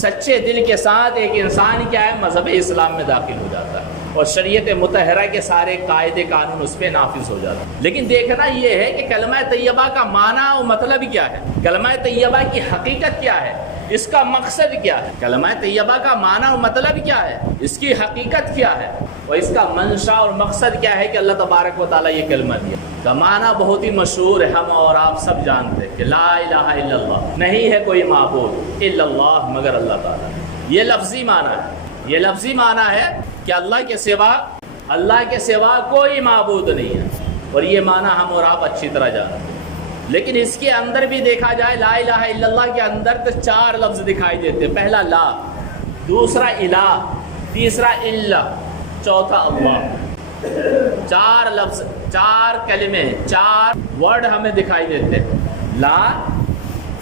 سچے دل کے ساتھ ایک انسان کیا ہے مذہب اسلام میں داخل ہو جاتا ہے اور شریعت مطہرہ کے سارے قاعدے قانون اس پہ نافذ ہو جاتا ہے۔ لیکن دیکھنا یہ ہے کہ کلمہ طیبہ کا معنی و مطلب کیا ہے، کلمہ طیبہ کی حقیقت کیا ہے، اس کا مقصد کیا ہے، کلمہ طیبہ کا معنی و مطلب کیا ہے، اس کی حقیقت کیا ہے، اور اس کا منشا اور مقصد کیا ہے کہ اللہ تبارک و تعالیٰ یہ کلمہ دیا۔ کا معنی بہت ہی مشہور ہے، ہم اور آپ سب جانتے ہیں کہ لا الہ الا اللہ، نہیں ہے کوئی معبود الا اللہ مگر اللہ تعالیٰ۔ یہ لفظی معنی ہے، یہ لفظی معنی ہے کہ اللہ کے سوا کوئی معبود نہیں ہے، اور یہ معنی ہم اور آپ اچھی طرح جانتے ہیں۔ لیکن اس کے اندر بھی دیکھا جائے لا الہ الا اللہ کے اندر تو 4 لفظ دکھائی دیتے ہیں۔ پہلا لا، دوسرا الہ، تیسرا الا، چوتھا اللہ۔ 4 لفظ، 4 کلمے، 4 ورڈ ہمیں دکھائی دیتے ہیں، لا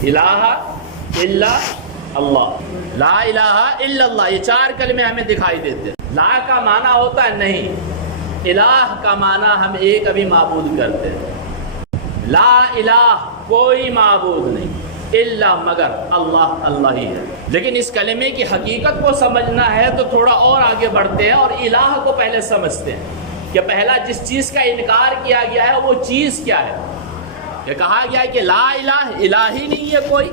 الہ الا اللہ، لا الہ الا اللہ، یہ 4 کلمے ہمیں دکھائی دیتے ہیں۔ لا کا معنی ہوتا ہے نہیں، الہ کا معنی ہم ایک ابھی معبود کرتے ہیں۔ لا الہ کوئی معبود نہیں، الا مگر اللہ، اللہ ہی ہے۔ لیکن اس کلمے کی حقیقت کو سمجھنا ہے تو تھوڑا اور آگے بڑھتے ہیں اور الہ کو پہلے سمجھتے ہیں کہ پہلا جس چیز کا انکار کیا گیا ہے وہ چیز کیا ہے۔ کہ کہا گیا ہے کہ لا الہ، الہ ہی نہیں ہے کوئی،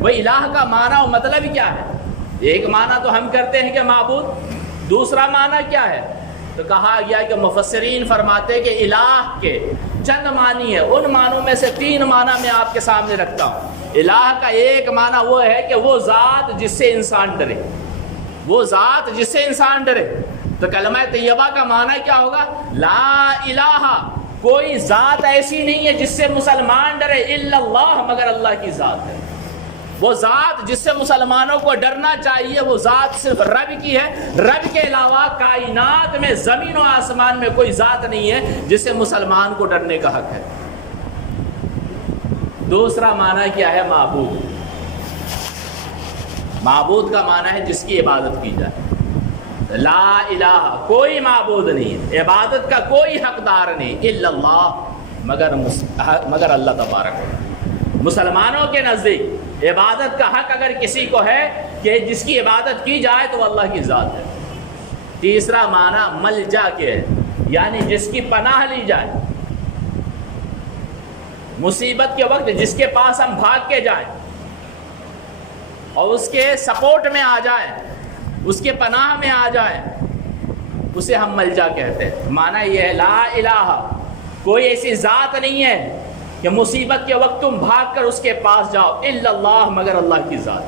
وہ الہ کا معنی و مطلب کیا ہے؟ ایک معنی تو ہم کرتے ہیں کہ معبود، دوسرا معنی کیا ہے؟ تو کہا گیا کہ مفسرین فرماتے ہیں کہ الہ کے چند معنی ہے، ان معنوں میں سے 3 معنی میں آپ کے سامنے رکھتا ہوں۔ الہ کا ایک معنی وہ ہے کہ وہ ذات جس سے انسان ڈرے، وہ ذات جس سے انسان ڈرے۔ تو کلمہ طیبہ کا معنی کیا ہوگا؟ لا الہ، کوئی ذات ایسی نہیں ہے جس سے مسلمان ڈرے الا اللہ مگر اللہ کی ذات ہے۔ وہ ذات جس سے مسلمانوں کو ڈرنا چاہیے وہ ذات صرف رب کی ہے، رب کے علاوہ کائنات میں زمین و آسمان میں کوئی ذات نہیں ہے جس سے مسلمان کو ڈرنے کا حق ہے۔ دوسرا معنی کیا ہے؟ معبود۔ معبود کا معنی ہے جس کی عبادت کی جائے۔ لا الہ، کوئی معبود نہیں ہے، عبادت کا کوئی حقدار نہیں الا اللہ مگر اللہ تبارک۔ مسلمانوں کے نزدیک عبادت کا حق اگر کسی کو ہے کہ جس کی عبادت کی جائے تو وہ اللہ کی ذات ہے۔ تیسرا معنی ملجا کے ہے، یعنی جس کی پناہ لی جائے، مصیبت کے وقت جس کے پاس ہم بھاگ کے جائیں اور اس کے سپورٹ میں آ جائیں، اس کے پناہ میں آ جائیں، اسے ہم ملجا کہتے ہیں۔ معنی یہ ہے لا الہ، کوئی ایسی ذات نہیں ہے کہ مصیبت کے وقت تم بھاگ کر اس کے پاس جاؤ الا اللہ مگر اللہ کی ذات۔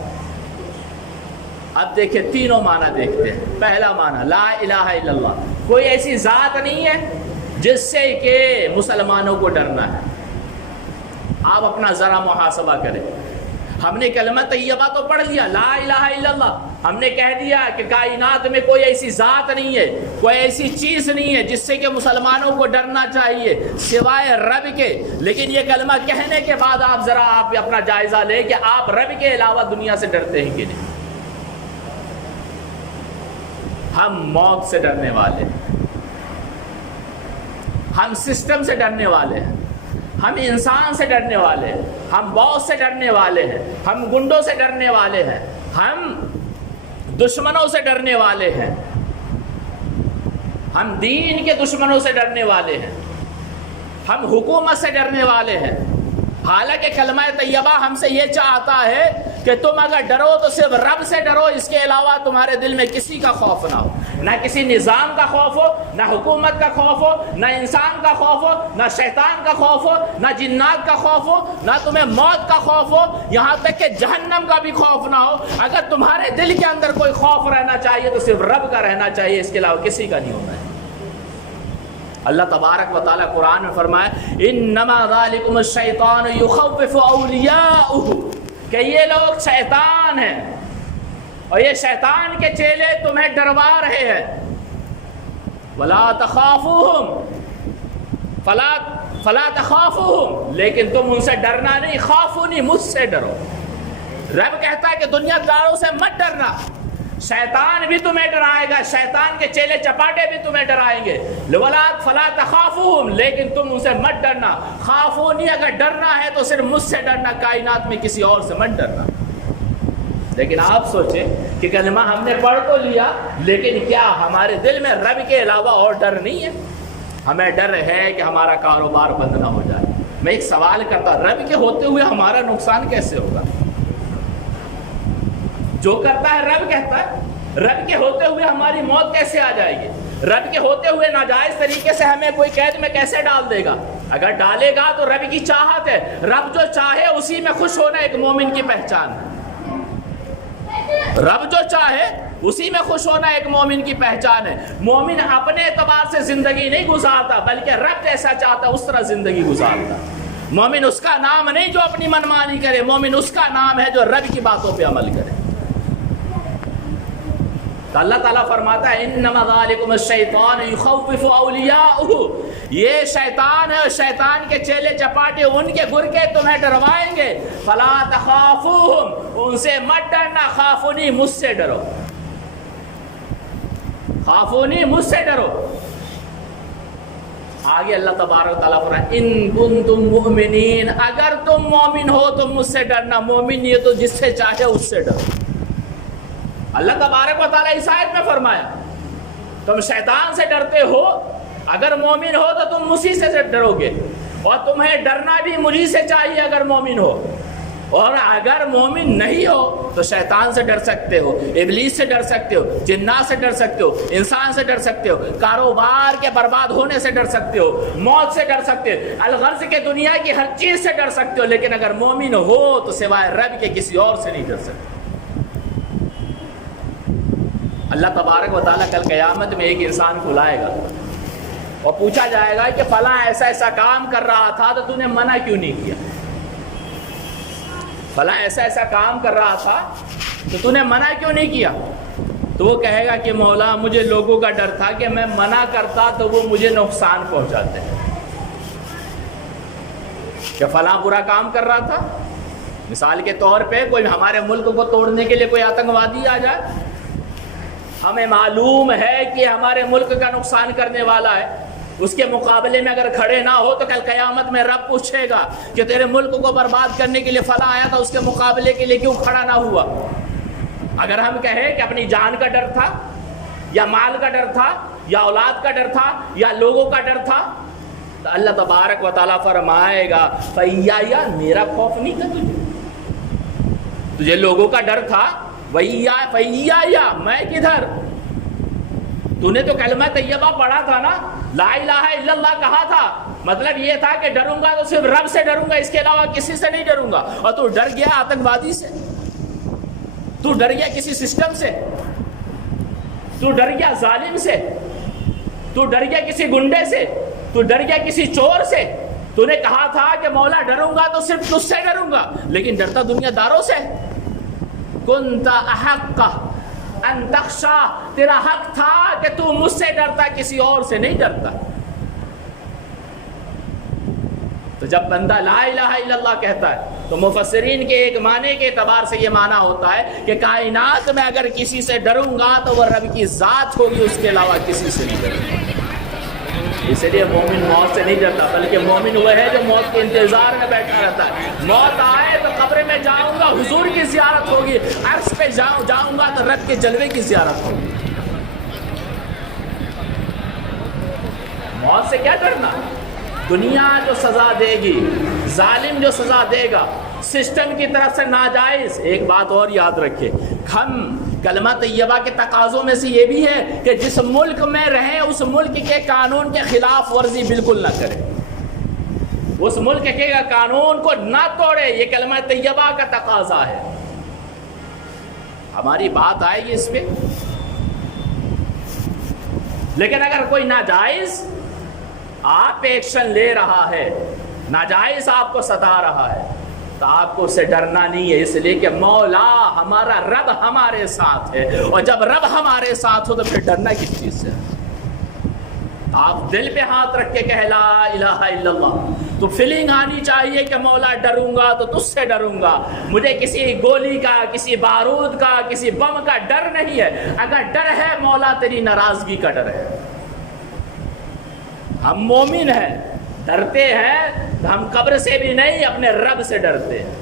اب دیکھیں تینوں معنی دیکھتے ہیں۔ پہلا معنی لا الہ الا اللہ، کوئی ایسی ذات نہیں ہے جس سے کہ مسلمانوں کو ڈرنا ہے۔ آپ اپنا ذرا محاسبہ کریں، ہم نے کلمہ طیبہ تو پڑھ لیا لا الہ الا اللہ، ہم نے کہہ دیا کہ کائنات میں کوئی ایسی ذات نہیں ہے، کوئی ایسی چیز نہیں ہے جس سے کہ مسلمانوں کو ڈرنا چاہیے سوائے رب کے۔ لیکن یہ کلمہ کہنے کے بعد آپ اپنا جائزہ لیں کہ آپ رب کے علاوہ دنیا سے ڈرتے ہیں کہ نہیں؟ ہم موت سے ڈرنے والے ہیں، ہم سسٹم سے ڈرنے والے ہیں، ہم انسان سے ڈرنے والے ہیں، ہم باس سے ڈرنے والے ہیں، ہم گنڈوں سے ڈرنے والے ہیں، ہم دشمنوں سے ڈرنے والے ہیں، ہم دین کے دشمنوں سے ڈرنے والے ہیں، ہم حکومت سے ڈرنے والے ہیں۔ حالانکہ کلمہ طیبہ ہم سے یہ چاہتا ہے کہ تم اگر ڈرو تو صرف رب سے ڈرو، اس کے علاوہ تمہارے دل میں کسی کا خوف نہ ہو، نہ کسی نظام کا خوف ہو، نہ حکومت کا خوف ہو، نہ انسان کا خوف ہو، نہ شیطان کا خوف ہو، نہ جنات کا خوف ہو، نہ تمہیں موت کا خوف ہو، یہاں تک کہ جہنم کا بھی خوف نہ ہو۔ اگر تمہارے دل کے اندر کوئی خوف رہنا چاہیے تو صرف رب کا رہنا چاہیے، اس کے علاوہ کسی کا نہیں ہونا ہے۔ اللہ تبارک و تعالیٰ قرآن میں فرمائے انما ذالکم الشیطان یخوف اولیاءہ، کہ یہ لوگ شیطان ہیں اور یہ شیطان کے چیلے تمہیں ڈروا رہے ہیں۔ ولا تخافوہم فلا تخافوہم، لیکن تم ان سے ڈرنا نہیں، خافونی، مجھ سے ڈرو۔ رب کہتا ہے کہ دنیا داروں سے مت ڈرنا، شیطان بھی تمہیں ڈرائے گا، شیطان کے چیلے چپاٹے بھی تمہیں ڈرائیں گے۔ فلا تخافوہم، لیکن تم ان سے مت ڈرنا، خافونی، اگر ڈرنا ہے تو صرف مجھ سے ڈرنا، کائنات میں کسی اور سے مت ڈرنا۔ لیکن آپ سوچیں کہ کلمہ ہم نے پڑھ تو لیا، لیکن کیا ہمارے دل میں رب کے علاوہ اور ڈر نہیں ہے؟ ہمیں ڈر ہے کہ ہمارا کاروبار بند نہ ہو جائے۔ میں ایک سوال کرتا، رب کے ہوتے ہوئے ہمارا نقصان کیسے ہوگا؟ جو کرتا ہے رب کہتا ہے، رب کے ہوتے ہوئے ہماری موت کیسے آ جائے گی؟ رب کے ہوتے ہوئے ناجائز طریقے سے ہمیں کوئی قید میں کیسے ڈال دے گا؟ اگر ڈالے گا تو رب کی چاہت ہے، رب جو چاہے اسی میں خوش ہونا ایک مومن کی پہچان ہے۔ رب جو چاہے اسی میں خوش ہونا ایک مومن کی پہچان ہے۔ مومن اپنے اعتبار سے زندگی نہیں گزارتا، بلکہ رب جیسا چاہتا اس طرح زندگی گزارتا۔ مومن اس کا نام نہیں جو اپنی منمانی کرے، مومن اس کا نام ہے جو رب کی باتوں پہ عمل کرے۔ تو اللہ تعالیٰ فرماتا ہے انما ذالکم الشیطان یخوف اولیاءہ، یہ شیطان ہے اور شیطان کے چیلے چپاٹے ان کے گرکے تمہیں ڈروائیں گے۔ فلا تخافوہم، ان سے مت ڈرنا، خافونی مجھ سے ڈرو، خافونی مجھ سے ڈرو۔ آگے اللہ تبارک و تعالیٰ فرماتا ہے ان کنتم مؤمنین، اگر تم مومن ہو تو مجھ سے ڈرنا، مومن یہ تو جس سے چاہے اس سے ڈرو۔ اللہ تبارک و تعالیٰ اس آیت میں فرمایا تم شیطان سے ڈرتے ہو، اگر مومن ہو تو تم اسی سے ڈرو گے، اور تمہیں ڈرنا بھی مجھے سے چاہیے اگر مومن ہو۔ اور اگر مومن نہیں ہو تو شیطان سے ڈر سکتے ہو، ابلیس سے ڈر سکتے ہو، جنات سے ڈر سکتے ہو، انسان سے ڈر سکتے ہو، کاروبار کے برباد ہونے سے ڈر سکتے ہو، موت سے ڈر سکتے ہو، الغرض کے دنیا کی ہر چیز سے ڈر سکتے ہو، لیکن اگر مومن ہو تو سوائے رب کے کسی اور سے نہیں ڈر سکتے۔ اللہ تبارک و تعالیٰ کل قیامت میں ایک انسان کو لائے گا اور پوچھا جائے گا کہ فلاں ایسا ایسا کام کر رہا تھا تو نے منع کیوں نہیں کیا؟ فلاں ایسا ایسا کام کر رہا تھا تو نے منع کیوں نہیں کیا؟ تو وہ کہے گا کہ مولا مجھے لوگوں کا ڈر تھا کہ میں منع کرتا تو وہ مجھے نقصان پہنچاتے ہیں۔ کہ فلاں برا کام کر رہا تھا، مثال کے طور پہ کوئی ہمارے ملک کو توڑنے کے لیے کوئی آتنکوادی آ جائے، ہمیں معلوم ہے کہ ہمارے ملک کا نقصان کرنے والا ہے، اس کے مقابلے میں اگر کھڑے نہ ہو تو کل قیامت میں رب پوچھے گا کہ تیرے ملک کو برباد کرنے کے لیے فلاں آیا تھا، اس کے مقابلے کے لیے کیوں کھڑا نہ ہوا؟ اگر ہم کہیں کہ اپنی جان کا ڈر تھا، یا مال کا ڈر تھا، یا اولاد کا ڈر تھا، یا لوگوں کا ڈر تھا، تو اللہ تبارک و تعالیٰ فرمائے گا فَإِيَّايَ، میرا خوف نہیں تھا تجھے لوگوں کا ڈر تھا، فَإِيَّايَ میں کدھر؟ تو نے تو کلمہ طیبہ پڑھا تھا نا، لا الہ الا اللہ کہا تھا، مطلب یہ تھا کہ ڈروں گا تو صرف رب سے ڈروں گا، اس کے علاوہ کسی سے نہیں ڈروں گا، اور تو ڈر گیا آتنکوادی سے، تو ڈر گیا کسی سسٹم سے، تو ڈر گیا ظالم سے، تو ڈر گیا کسی گنڈے سے، تو ڈر گیا کسی چور سے۔ تو نے کہا تھا کہ مولا ڈروں گا تو صرف تجھ سے ڈروں گا، لیکن ڈرتا دنیا داروں سے۔ کنت احق ان تخشا، تیرا حق تھا کہ تو مجھ سے ڈرتا، کسی اور سے نہیں ڈرتا۔ تو جب بندہ لا الہ الا اللہ کہتا ہے تو مفسرین کے ایک معنی کے اعتبار سے یہ معنی ہوتا ہے کہ کائنات میں اگر کسی سے ڈروں گا تو وہ رب کی ذات ہوگی، اس کے علاوہ کسی سے نہیں ڈروں گا۔ اس لیے مومن موت سے نہیں ڈرتا، بلکہ مومن وہ ہے جو موت کے انتظار میں بیٹھا رہتا ہے۔ موت آئے تو قبر میں جاؤں گا، حضور کی زیارت ہوگی، عرش پہ جاؤں گا تو رب کے جلوے کی زیارت ہوگی۔ موت سے کیا ڈرنا؟ دنیا جو سزا دے گی، ظالم جو سزا دے گا، سسٹم کی طرف سے ناجائز۔ ایک بات اور یاد رکھے، ہم کلمہ طیبہ کے تقاضوں میں سے یہ بھی ہے کہ جس ملک میں رہیں اس ملک کے قانون کے خلاف ورزی بالکل نہ کرے، اس ملک کے قانون کو نہ توڑے، یہ کلمہ طیبہ کا تقاضا ہے۔ ہماری بات آئے گی اس پہ، لیکن اگر کوئی ناجائز آپ پہ ایکشن لے رہا ہے، ناجائز آپ کو ستا رہا ہے، تو آپ کو اس سے ڈرنا نہیں ہے، اس لیے کہ مولا ہمارا رب ہمارے ساتھ ہے، اور جب رب ہمارے ساتھ ہو تو پھر ڈرنا کس چیز سے؟ آپ دل پہ ہاتھ رکھ کے کہہ لا الہ الا اللہ، تو فیلنگ آنی چاہیے کہ مولا ڈروں گا تو تجھ سے ڈروں گا، مجھے کسی گولی کا، کسی بارود کا، کسی بم کا ڈر نہیں ہے۔ اگر ڈر ہے مولا تیری ناراضگی کا ڈر ہے۔ ہم مومن ہیں، ڈرتے ہیں تو ہم قبر سے بھی نہیں، اپنے رب سے ڈرتے ہیں۔